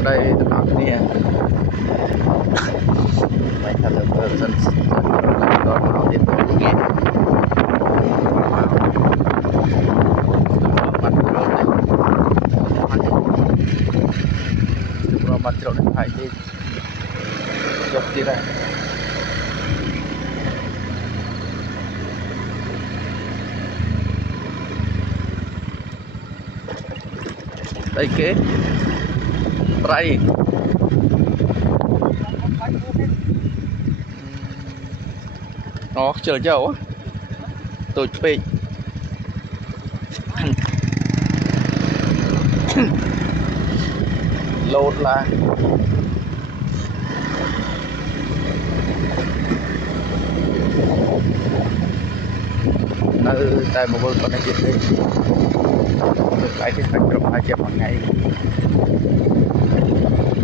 ស្ដីទាំងអស់គ្នាមិនថាទៅមើលសិនដល់មកទៀតទៅគេបាត់ជ្រុលនេះបាត់ជ្រុលនេះហើយទេយកទៀតហើយអីគេប្រៃអូខ្ជិលចោទូចពេកលោតឡើងនៅតែមកវល់ប៉ុណ្ណេះទៀតទេថ្ងៃទីខាងក្រុមហើយជាមួយថ្ងៃ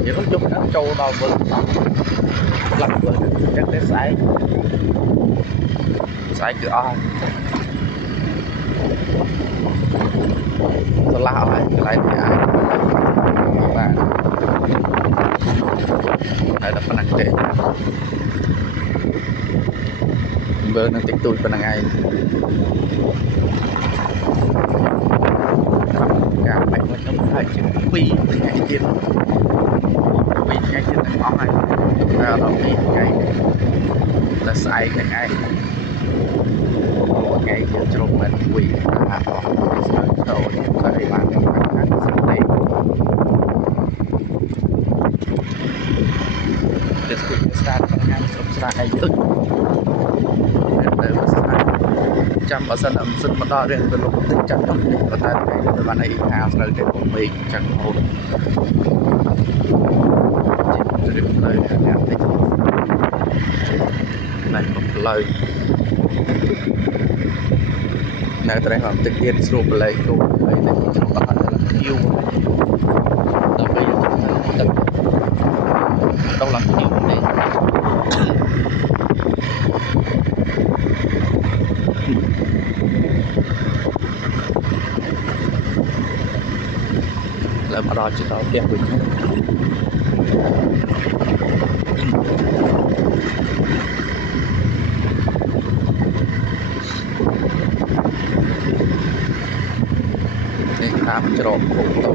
យើងជុំដល់ចូលដល់វល់ផ្លាក់វល់ចឹងតែស្អែកគឺអស់ឆ្លាស់អស់ហើយកន្លែងនេះអាចបាទហើយដល់ប៉ុណ្ណឹងទេមើលនឹងតិចតួចប៉ុណ្ណឹងឯងការបែកមកខ្ញុំហើយជា2ថ្ងៃទៀតទាំងអស់ហើយតែដល់2ថ្ងៃតែស្អែកហ្នឹងឯងថ្ងៃយើងជ្រុំមិនវិញអាអស់ស្មើចូលទៅឲ្យបានខាងស្ទេតែស្គីស្តាតខាងស្រុកស្រែឯងទឹកទៅស្តាតចាំបើសិនអំសិនមកដល់រៀងទៅលោកទឹកចាំទៅនេះបើតែថ្ងៃទៅបានអីខាងស្រូវទៅពុំមេឃចឹងហូតជិះទៅផ្លូវខាងតិចណែផ្លូវនៅត្រេះមកទឹកទៀតស្រួលបលែងគោហើយតែខ្ញុំបាត់យូរដល់ពេលទឹកដល់ឡើងយូរនេះแล้วมารอจุดเราเก็บไว้นี่ครับจะรอผมต้อง